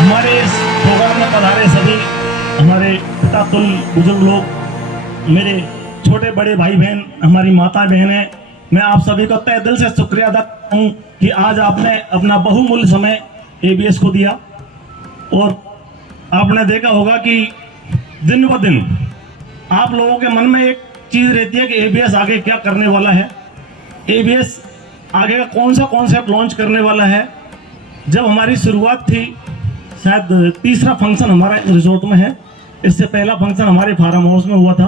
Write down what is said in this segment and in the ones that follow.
हमारे इस प्रोग्राम में पधारे सभी हमारे पिता तुल बुजुर्ग लोग, मेरे छोटे बड़े भाई बहन, हमारी माता बहनें, मैं आप सभी को तहे दिल से शुक्रिया अदा करता हूँ कि आज आपने अपना बहुमूल्य समय एबीएस को दिया। और आपने देखा होगा कि दिन ब दिन आप लोगों के मन में एक चीज रहती है कि एबीएस आगे क्या करने वाला है, एबीएस आगे का कौन सा कॉन्सेप्ट लॉन्च करने वाला है। जब हमारी शुरुआत थी, शायद तीसरा फंक्शन हमारा रिजॉर्ट में है, इससे पहला फंक्शन हमारे फार्म हाउस में हुआ था।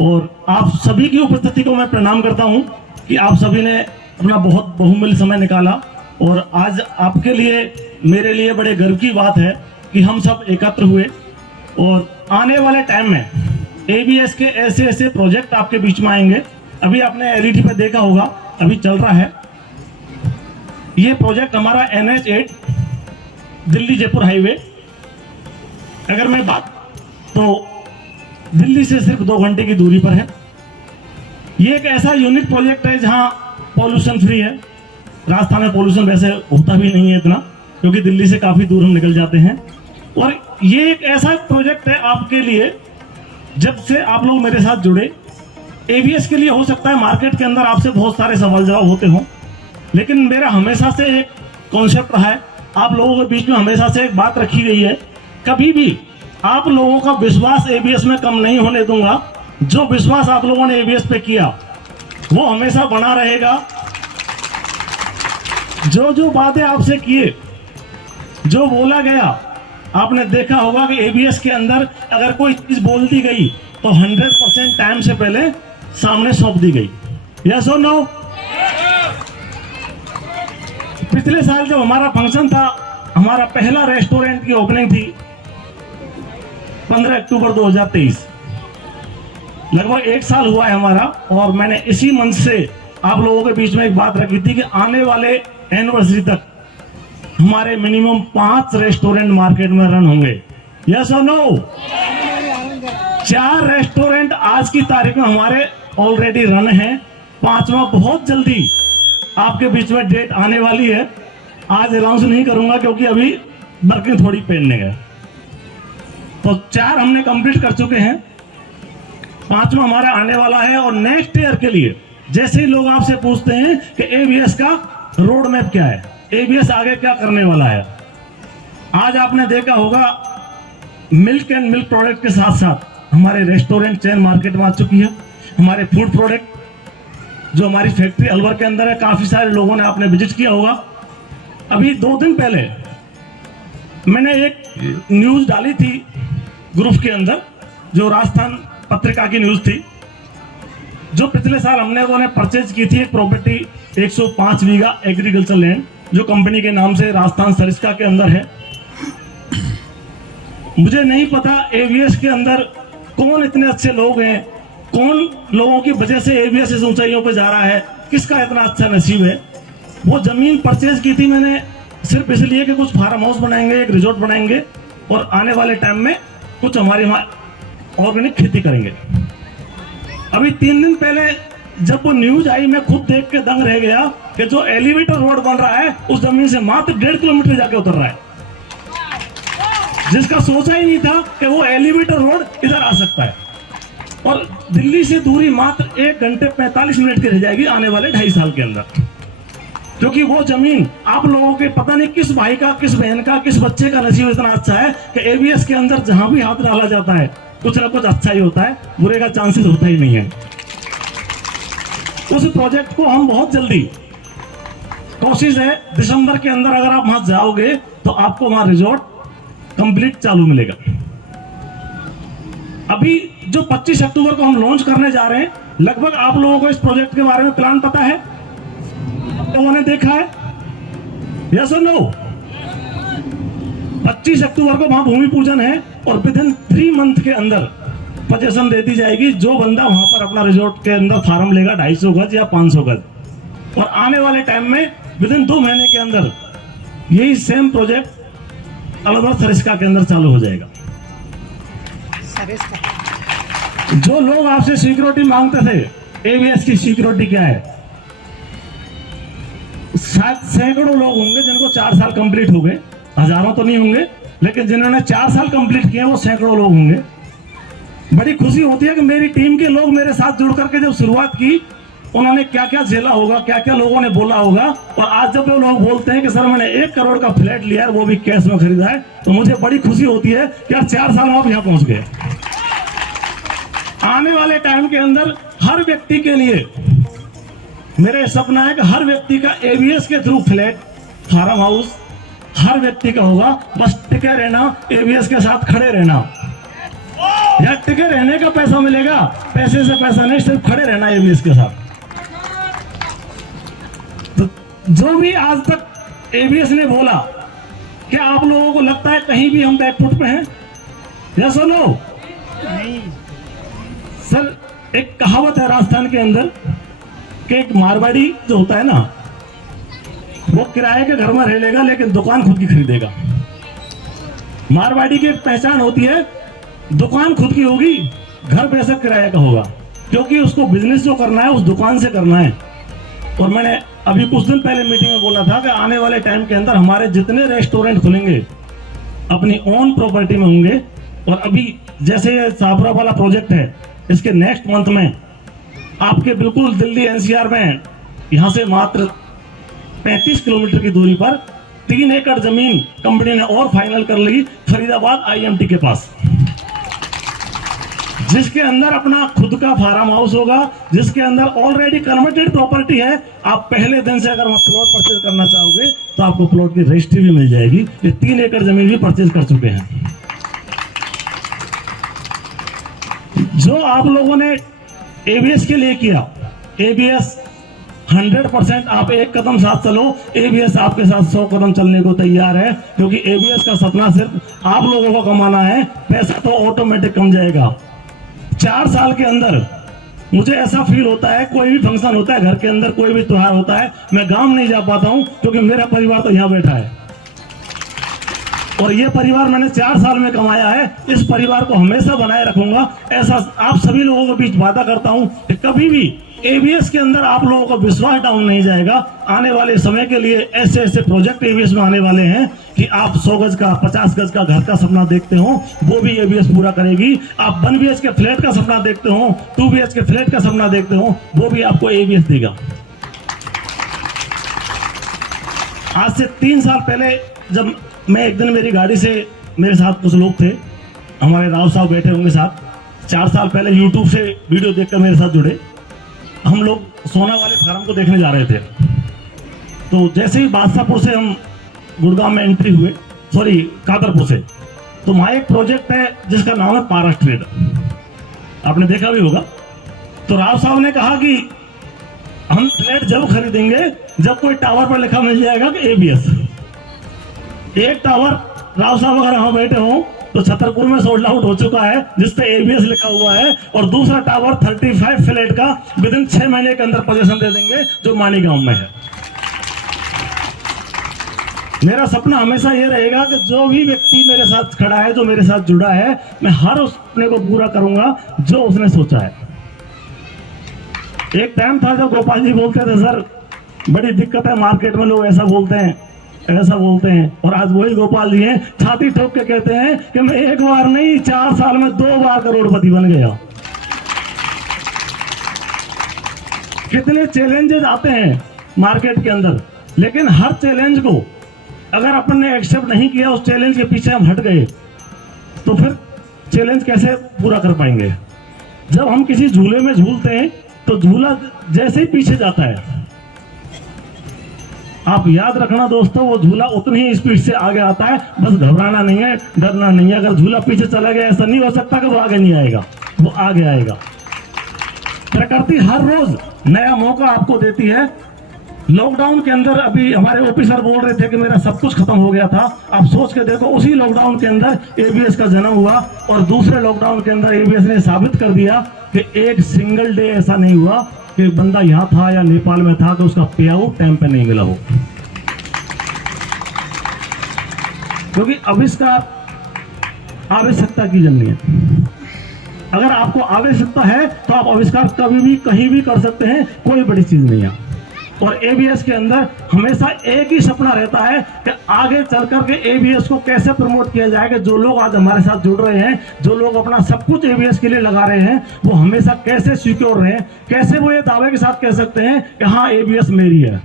और आप सभी की उपस्थिति को मैं प्रणाम करता हूं कि आप सभी ने अपना बहुत बहुमूल्य समय निकाला। और आज आपके लिए, मेरे लिए बड़े गर्व की बात है कि हम सब एकत्र हुए। और आने वाले टाइम में एबीएस के ऐसे ऐसे प्रोजेक्ट आपके बीच में आएंगे। अभी आपने एलईडी पे देखा होगा, अभी चल रहा है ये प्रोजेक्ट हमारा NH8 दिल्ली जयपुर हाईवे। अगर मैं बात तो दिल्ली से सिर्फ 2 घंटे की दूरी पर है। ये एक ऐसा यूनिक प्रोजेक्ट है जहां पॉल्यूशन फ्री है। राजस्थान में पॉल्यूशन वैसे होता भी नहीं है इतना, क्योंकि दिल्ली से काफी दूर हम निकल जाते हैं। और ये एक ऐसा प्रोजेक्ट है आपके लिए, जब से आप लोग मेरे साथ जुड़े, एबीएस के लिए हो सकता है मार्केट के अंदर आपसे बहुत सारे सवाल जवाब होते हों, लेकिन मेरा हमेशा से एक कॉन्सेप्ट रहा है, आप लोगों के बीच में हमेशा से एक बात रखी गई है, कभी भी आप लोगों का विश्वास एबीएस में कम नहीं होने दूंगा। जो विश्वास आप लोगों ने एबीएस पे किया वो हमेशा बना रहेगा। जो जो बातें आपसे किए, जो बोला गया, आपने देखा होगा कि एबीएस के अंदर अगर कोई चीज बोल दी गई तो 100% टाइम से पहले सामने सौंप दी गई। यस और नो? पिछले साल जब हमारा फंक्शन था, हमारा पहला रेस्टोरेंट की ओपनिंग थी 15 अक्टूबर 2023। लगभग 1 साल हुआ है हमारा। और मैंने इसी मंच से आप लोगों के बीच में एक बात रखी थी कि आने वाले एनिवर्सरी तक हमारे मिनिमम 5 रेस्टोरेंट मार्केट में रन होंगे। यस और नो? 4 रेस्टोरेंट आज की तारीख में हमारे ऑलरेडी रन हैं, 5वां बहुत जल्दी आपके बीच में डेट आने वाली है। आज अनाउंस नहीं करूंगा क्योंकि अभी वर्किंग थोड़ी पेंडिंग है। तो 4 हमने कंप्लीट कर चुके हैं, 5वां हमारा आने वाला है। और नेक्स्ट ईयर के लिए जैसे ही लोग आपसे पूछते हैं कि एबीएस का रोड मैप क्या है, एबीएस आगे क्या करने वाला है, आज आपने देखा होगा मिल्क एंड मिल्क प्रोडक्ट के साथ साथ हमारे रेस्टोरेंट चेन मार्केट में आ चुकी है। हमारे फूड प्रोडक्ट जो हमारी फैक्ट्री अलवर के अंदर है, काफी सारे लोगों ने आपने विजिट किया होगा। अभी 2 दिन पहले मैंने एक न्यूज डाली थी ग्रुप के अंदर, जो राजस्थान पत्रिका की न्यूज थी, जो पिछले साल हमने परचेज की थी एक प्रॉपर्टी 105 बीघा एग्रीकल्चर लैंड, जो कंपनी के नाम से राजस्थान सरिस्का के अंदर है। मुझे नहीं पता एबीएस के अंदर कौन इतने अच्छे लोग हैं, कौन लोगों की वजह से एबीएस इस ऊंचाइयों पे जा रहा है, किसका इतना अच्छा नसीब है। वो जमीन परचेज की थी मैंने सिर्फ इसलिए कि कुछ फार्म हाउस बनाएंगे, एक रिजॉर्ट बनाएंगे और आने वाले टाइम में कुछ हमारे वहां ऑर्गेनिक खेती करेंगे। अभी 3 दिन पहले जब वो न्यूज आई, मैं खुद देख के दंग रह गया कि जो एलिवेटर रोड बन रहा है उस जमीन से मात्र 1.5 किलोमीटर जाके उतर रहा है, जिसका सोचा ही नहीं था कि वो एलिवेटर रोड इधर आ सकता है। और दिल्ली से दूरी मात्र 1 घंटे 45 मिनट की रह जाएगी आने वाले 2.5 साल के अंदर, क्योंकि वो जमीन आप लोगों के पता नहीं किस भाई का, किस बहन का, किस बच्चे का नसीब इतना अच्छा है कि एबीएस के अंदर जहां भी हाथ डाला जाता है कुछ ना कुछ अच्छा ही होता है, बुरे का चांसेस होता ही नहीं है। उस प्रोजेक्ट को हम बहुत जल्दी, कोशिश है दिसंबर के अंदर अगर आप वहां जाओगे तो आपको वहां रिजॉर्ट कंप्लीट चालू मिलेगा। अभी जो 25 अक्टूबर को हम लॉन्च करने जा रहे हैं, लगभग आप लोगों को इस प्रोजेक्ट के बारे में प्लान पता है, लोगों ने देखा है? यस और नो? 25 अक्टूबर को वहां भूमि पूजन है और विदिन 3 मंथ के अंदर पोजीशन दे दी जाएगी। जो बंदा वहां पर अपना रिजॉर्ट के अंदर फार्म लेगा 250 गज या 500 गज, और आने वाले टाइम में विदिन 2 महीने के अंदर यही सेम प्रोजेक्ट अलवर सरिस्का के अंदर चालू हो जाएगा। जो लोग आपसे सिक्योरिटी मांगते थे, एबीएस की सिक्योरिटी क्या है, शायद सैकड़ों लोग होंगे जिनको 4 साल कंप्लीट हो गए, हजारों तो नहीं होंगे, लेकिन जिन्होंने 4 साल कंप्लीट किए वो सैकड़ों लोग होंगे। बड़ी खुशी होती है कि मेरी टीम के लोग मेरे साथ जुड़ करके जब शुरुआत की, उन्होंने क्या क्या झेला होगा, क्या क्या लोगों ने बोला होगा, और आज जब वो लोग बोलते हैं कि सर मैंने 1 करोड़ का फ्लैट लिया है, वो भी कैश में खरीदा है, तो मुझे बड़ी खुशी होती है कि यार 4 साल में आप यहाँ पहुंच गए। आने वाले टाइम के अंदर हर व्यक्ति के लिए मेरे सपना है कि हर व्यक्ति का एबीएस के थ्रू फ्लैट, फार्म हाउस हर व्यक्ति का होगा। बस टिके रहना, एबीएस के साथ खड़े रहना। या टिके रहने का पैसा मिलेगा, पैसे से पैसा नहीं, सिर्फ खड़े रहना एबीएस के साथ। तो जो भी आज तक एबीएस ने बोला, क्या आप लोगों को लगता है कहीं भी हम बैकफुट पे हैं? या सुनो नहीं सर, एक कहावत है राजस्थान के अंदर कि एक मारवाड़ी जो होता है ना, वो किराए के घर में रह लेगा लेकिन दुकान खुद की खरीदेगा। मारवाड़ी की पहचान होती है, दुकान खुद की होगी, घर बेशक किराए का होगा, क्योंकि उसको बिजनेस जो करना है उस दुकान से करना है। और मैंने अभी कुछ दिन पहले मीटिंग में बोला था कि आने वाले टाइम के अंदर हमारे जितने रेस्टोरेंट खुलेंगे अपनी ओन प्रॉपर्टी में होंगे। और अभी जैसे ये साबरा वाला प्रोजेक्ट है, इसके नेक्स्ट मंथ में आपके बिल्कुल दिल्ली एनसीआर में यहाँ से मात्र 35 किलोमीटर की दूरी पर 3 एकड़ जमीन कंपनी ने और फाइनल कर ली फरीदाबाद आईएमटी के पास, जिसके अंदर अपना खुद का फार्म हाउस होगा, जिसके अंदर ऑलरेडी कन्वर्टेड प्रॉपर्टी है। आप पहले दिन से अगर प्लॉट परचेज करना चाहोगे तो आपको प्लॉट की रजिस्ट्री भी मिल जाएगी। ये 3 एकड़ जमीन भी परचेज कर चुके हैं। जो आप लोगों ने एबीएस के लिए किया, एबीएस 100% आप एक कदम साथ चलो, एबीएस आपके साथ 100 कदम चलने को तैयार है, क्योंकि एबीएस का सपना सिर्फ आप लोगों को कमाना है, पैसा तो ऑटोमेटिक कम जाएगा। 4 साल के अंदर मुझे ऐसा फील होता है, कोई भी फंक्शन होता है घर के अंदर, कोई भी त्योहार होता है, मैं गांव नहीं जा पाता हूं क्योंकि मेरा परिवार तो यहाँ बैठा है और ये परिवार मैंने 4 साल में कमाया है। इस परिवार को हमेशा बनाए रखूंगा, ऐसा आप सभी लोगों के बीच वादा करता हूं कि कभी भी एबीएस के अंदर आप लोगों का विश्वास डाउन नहीं जाएगा। आने वाले समय के लिए ऐसे ऐसे प्रोजेक्ट एबीएस में आने वाले हैं कि आप 100 गज का, 50 गज का घर का सपना देखते हो, वो भी एबीएस पूरा करेगी। आप 1 BH के फ्लैट का सपना देखते हो, 2 BH के फ्लैट का सपना देखते हो, वो भी आपको एबीएस देगा। आज से 3 साल पहले जब मैं एक दिन मेरी गाड़ी से, मेरे साथ कुछ लोग थे, हमारे राव साहब बैठे होंगे साथ, 4 साल पहले यूट्यूब से वीडियो देखकर मेरे साथ जुड़े। हम लोग सोना वाले फार्म को देखने जा रहे थे, तो जैसे ही बादशाहपुर से हम गुड़गांव में एंट्री हुए, सॉरी कादरपुर से, तो वहाँ एक प्रोजेक्ट है जिसका नाम है पारस ट्रेड, आपने देखा भी होगा। तो राव साहब ने कहा कि हम फ्लैट जब खरीदेंगे जब कोई टावर पर लिखा मिल जाएगा कि एबीएस। एक टावर राव साहब अगर वहां बैठे हो तो छतरपुर में सोल्ड आउट हो चुका है जिसपे एबीएस लिखा हुआ है, और दूसरा टावर 35 फ्लैट का विदिन 6 महीने के अंदर पोजीशन दे देंगे जो मानीगांव में है। मेरा सपना हमेशा ये रहेगा कि जो भी व्यक्ति मेरे साथ खड़ा है, जो मेरे साथ जुड़ा है, मैं हर उस सपने को पूरा करूंगा जो उसने सोचा है। एक टाइम था जब गोपाल जी बोलते थे सर बड़ी दिक्कत है मार्केट में, लोग ऐसा बोलते हैं ऐसा बोलते हैं, और आज वही गोपाल जी हैं छाती ठोक के कहते हैं कि मैं एक बार नहीं 4 साल में 2 बार करोड़पति बन गया। कितने चैलेंजेस आते हैं मार्केट के अंदर, लेकिन हर चैलेंज को अगर अपन ने एक्सेप्ट नहीं किया, उस चैलेंज के पीछे हम हट गए, तो फिर चैलेंज कैसे पूरा कर पाएंगे। जब हम किसी झूले में झूलते हैं तो झूला जैसे ही पीछे जाता है, आप याद रखना दोस्तों, वो झूला उतनी ही स्पीड से आगे आता है। बस घबराना नहीं है, डरना नहीं है। अगर झूला पीछे चला गया, ऐसा नहीं हो सकता कि वो आगे नहीं आएगा, वो आगे आएगा। प्रकृति हर रोज नया मौका आपको देती है। लॉकडाउन के अंदर अभी हमारे ओपी सर बोल रहे थे कि मेरा सब कुछ खत्म हो गया था। आप सोच के देखो, उसी लॉकडाउन के अंदर एबीएस का जन्म हुआ, और दूसरे लॉकडाउन के अंदर एबीएस ने साबित कर दिया कि एक सिंगल डे ऐसा नहीं हुआ कि बंदा यहाँ था या नेपाल में था तो उसका पे आउट टाइम पे नहीं मिला हो। क्योंकि आविष्कार आवश्यकता की जन्य है। अगर आपको आवश्यकता है तो आप आविष्कार कभी भी कहीं भी कर सकते हैं, कोई बड़ी चीज नहीं है। और एबीएस के अंदर हमेशा एक ही सपना रहता है कि आगे चल करके एबीएस को कैसे प्रमोट किया जाएगा। जो लोग आज हमारे साथ जुड़ रहे हैं, जो लोग अपना सब कुछ एबीएस के लिए लगा रहे हैं, वो हमेशा कैसे सिक्योर रहे, कैसे वो ये दावे के साथ कह सकते हैं कि हाँ एबीएस मेरी है।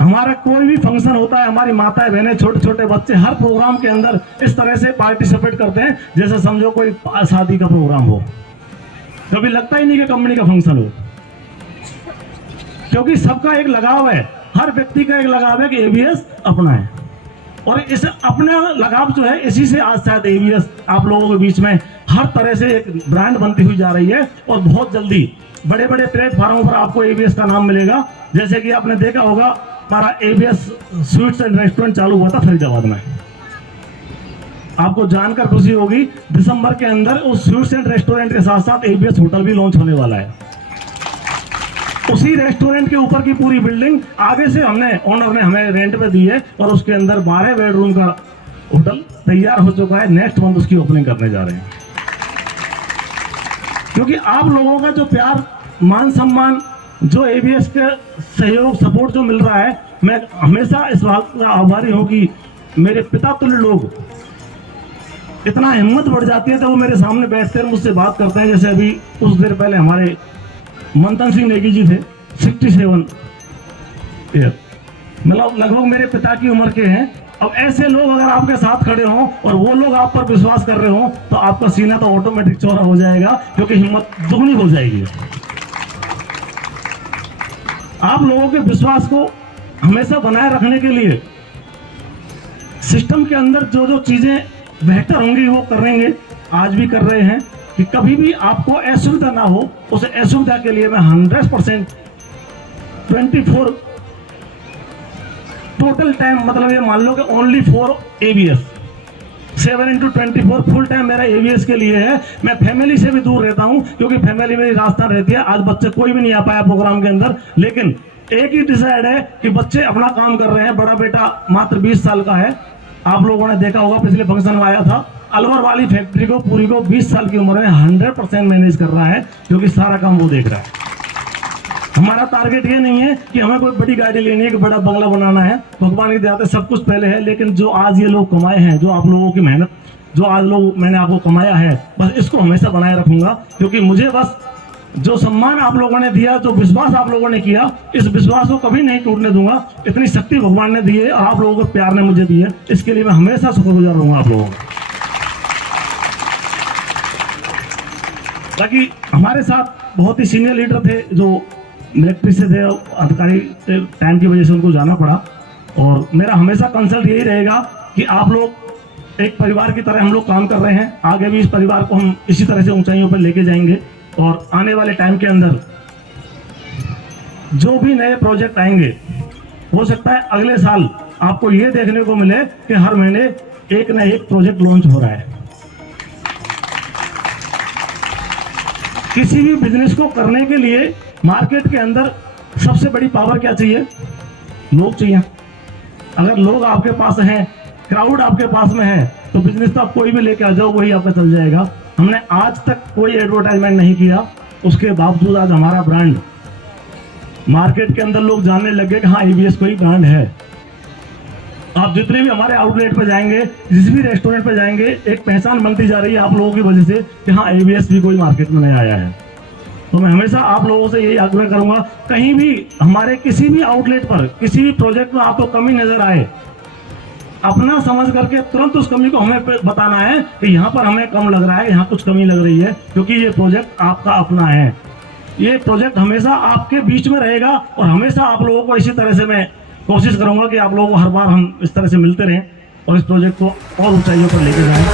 हमारा कोई भी फंक्शन होता है, हमारी माताएं बहनें छोटे छोटे बच्चे हर प्रोग्राम के अंदर इस तरह से पार्टिसिपेट करते हैं जैसे समझो कोई शादी का प्रोग्राम हो। कभी लगता ही नहीं कि कंपनी का फंक्शन हो, क्योंकि सबका एक लगाव है, हर व्यक्ति का एक लगाव है कि एबीएस अपना है। और इस अपने लगाव जो है, इसी से आज शायद एबीएस आप लोगों के बीच में हर तरह से एक ब्रांड बनती हुई जा रही है। और बहुत जल्दी बड़े बड़े प्लेटफॉर्मों पर आपको एबीएस का नाम मिलेगा। जैसे कि आपने देखा होगा, हमारा एबीएस स्वीट्स एंड रेस्टोरेंट चालू हुआ था फरीदाबाद में। आपको जानकर खुशी होगी, दिसंबर के अंदर उस स्वीट्स एंड रेस्टोरेंट के साथ साथ एबीएस होटल भी लॉन्च होने वाला है। उसी रेस्टोरेंट के ऊपर की पूरी बिल्डिंग आगे से ओनर ने हमें रेंट पे दी है और उसके अंदर 12 बेडरूम का होटल तैयार हो चुका है। नेक्स्ट मंथ उसकी ओपनिंग करने जा रहे हैं। क्योंकि आप लोगों का जो प्यार, मान सम्मान, जो एबीएस के सहयोग सपोर्ट जो मिल रहा है, मैं हमेशा इस बात का आभारी हूं कि मेरे पिता तुल्य लोग, इतना हिम्मत बढ़ जाती है तो वो मेरे सामने बैठते हैं, मुझसे बात करते हैं। जैसे अभी कुछ देर पहले हमारे मंथन सिंह नेगी जी थे, 67 ईयर, मतलब लगभग मेरे पिता की उम्र के हैं। अब ऐसे लोग अगर आपके साथ खड़े हों और वो लोग आप पर विश्वास कर रहे हो तो आपका सीना तो ऑटोमेटिक चौड़ा हो जाएगा, क्योंकि हिम्मत दुगनी हो जाएगी। आप लोगों के विश्वास को हमेशा बनाए रखने के लिए सिस्टम के अंदर जो जो चीजें बेहतर होंगी वो करेंगे, आज भी कर रहे हैं कि कभी भी आपको असुविधा ना हो। उस असुविधा के लिए मैं 100% 24 टोटल टाइम, मतलब ये मान लो कि only for ABS 7x24 full time मेरा एबीएस के लिए है। मैं फैमिली से भी दूर रहता हूं, क्योंकि फैमिली मेरी राजस्थान रहती है। आज बच्चे कोई भी नहीं आ पाया प्रोग्राम के अंदर, लेकिन एक ही डिसाइड है कि बच्चे अपना काम कर रहे हैं। बड़ा बेटा मात्र 20 साल का है, आप लोगों ने देखा होगा, पिछले फंक्शन में आया था। अलवर वाली फैक्ट्री को पूरी को 20 साल की उम्र में 100% मैनेज कर रहा है, क्योंकि सारा काम वो देख रहा है। हमारा टारगेट ये नहीं है कि हमें कोई बड़ी गाड़ी लेनी है, कि बड़ा बंगला बनाना है। भगवान की दया से सब कुछ पहले है, लेकिन जो आज ये लोग कमाए हैं, जो आप लोगों की मेहनत, जो आज लोग मैंने आपको कमाया है, बस इसको हमेशा बनाए रखूंगा। क्योंकि मुझे बस जो सम्मान आप लोगों ने दिया, जो विश्वास आप लोगों ने किया, इस विश्वास को कभी नहीं टूटने दूंगा। इतनी शक्ति भगवान ने दी है और आप लोगों को प्यार ने मुझे दी है, इसके लिए मैं हमेशा शुक्रगुजार रहूंगा आप लोगों को। बाकी हमारे साथ बहुत ही सीनियर लीडर थे जो मिलिट्री से थे, अधिकारी टाइम की वजह से उनको जाना पड़ा। और मेरा हमेशा कंसल्ट यही रहेगा कि आप लोग एक परिवार की तरह हम लोग काम कर रहे हैं, आगे भी इस परिवार को हम इसी तरह से ऊंचाइयों पर लेके जाएंगे। और आने वाले टाइम के अंदर जो भी नए प्रोजेक्ट आएंगे, हो सकता है अगले साल आपको ये देखने को मिले कि हर महीने एक न एक प्रोजेक्ट लॉन्च हो रहा है। किसी भी बिजनेस को करने के लिए मार्केट के अंदर सबसे बड़ी पावर क्या चाहिए? लोग चाहिए। अगर लोग आपके पास हैं, क्राउड आपके पास में है, तो बिजनेस तो आप कोई भी लेके आ जाओ, वही आपका चल जाएगा। हमने आज तक कोई एडवर्टाइजमेंट नहीं किया, उसके बावजूद आज हमारा ब्रांड मार्केट के अंदर लोग जानने लगे कि हाँ एबीएस कोई ब्रांड है। आप जितने भी हमारे आउटलेट पे जाएंगे, जिस भी रेस्टोरेंट पे जाएंगे, एक पहचान बनती जा रही है आप लोगों की वजह से कि हाँ एबीएस भी कोई मार्केट में नया आया है। तो मैं हमेशा आप लोगों से यही आग्रह करूंगा, कहीं भी हमारे किसी भी आउटलेट पर, किसी भी प्रोजेक्ट में आपको कमी नजर आए, अपना समझ करके तुरंत उस कमी को हमें बताना है कि यहाँ पर हमें कम लग रहा है, यहाँ कुछ कमी लग रही है, क्योंकि ये प्रोजेक्ट आपका अपना है। ये प्रोजेक्ट हमेशा आपके बीच में रहेगा और हमेशा आप लोगों को इसी तरह से मैं कोशिश करूंगा कि आप लोगों को हर बार हम इस तरह से मिलते रहें और इस प्रोजेक्ट को और ऊंचाइयों पर लेके जाएं।